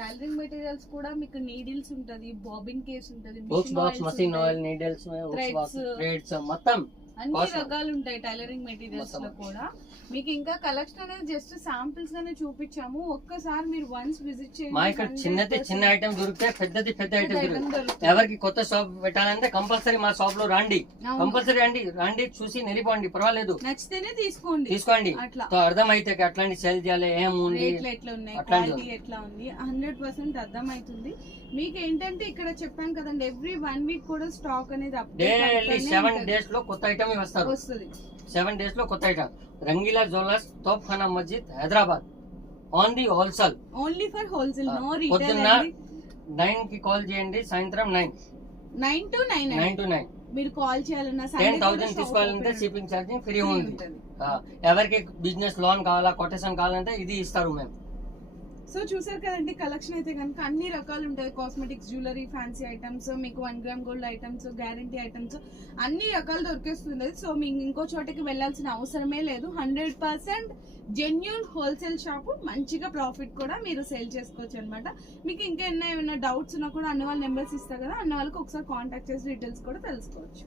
Tailoring materials కూడా మీకు needles ఉంటది, బాబిన్ కేస్ ఉంటది, మషిన్ ఆయిల్, నీడిల్స్, థ్రెడ్స్ మొత్తం అన్ని రకాలు ఉంటాయి టైలరింగ్ మెటీరియల్స్ లో కూడా. మీకు ఇంకా కలెక్షన్ అనేది జస్ట్ శాంపిల్స్ గానే చూపించాము, ఒక్కసారి మీరు వన్స్ విజిట్ చేయండి. మా ఇక్కడ చిన్న ఐటమ్ దొరికితే పెద్దది పెద్ద ఐటమ్ దొరుకుతాయి. ఎవరికి కొత్త షాప్ పెట్టాలంటే కంపల్సరీ మా షాప్ లో రండి, కంపల్సరీ రండి చూసి నిలిపోండి, పర్వాలేదు, నచ్చితేనే తీసుకోండి. అట్లా అర్థమైతే అట్లాంటి సెల్ చేయాలి, ఏముంది ఎట్లా ఉన్నాయి, క్వాలిటీ ఎట్లా ఉంది 100% అర్థమవుతుంది. మీకు ఏంటంటే ఇక్కడ చెప్పాను కదండి, ఎవ్రీ 1 వీక్ కూడా స్టాక్ అనేది డైలీ 7 days లో కొత్త ఐటమ్ వస్తుంది. 7 days లో కొత్త item. Rangeela jewellers, Topkhana Masjid, Hyderabad. On the wholesale, only for wholesale, no retail. పొద్దున్న 9 కి కాల్ చేయండి, సాయంత్రం 9 to 9 మీరు కాల్ చేయాలన్నా 10,000 తీసుకోవాలంటే షిప్పింగ్ ఛార్జింగ్ ఫ్రీ ఉంది. ఎవరికి బిజినెస్ లోన్ కావాలా, కొటేషన్ కావాలంటే ఇది ఇస్తారు మేము. సో చూసారు కదండి, కలెక్షన్ అయితే కనుక అన్ని రకాలు ఉంటాయి. కాస్మెటిక్స్, జ్యువెలరీ, ఫ్యాన్సీ ఐటమ్స్, మీకు 1 gram gold items, guarantee items అన్ని రకాలు దొరికేస్తుంది. సో మీకు ఇంకో చోటకి వెళ్ళాల్సిన అవసరమే లేదు. 100% జెన్యూన్ హోల్సేల్ షాపు, మంచిగా ప్రాఫిట్ కూడా మీరు సేల్ చేసుకోవచ్చు అనమాట. మీకు ఇంకా ఏమైనా డౌట్స్ ఉన్నా కూడా అన్న వాళ్ళ నెంబర్స్ ఇస్తారు కదా, అన్న వాళ్ళకి ఒకసారి కాంటాక్ట్ చేసి డీటెయిల్స్ కూడా తెలుసుకోవచ్చు.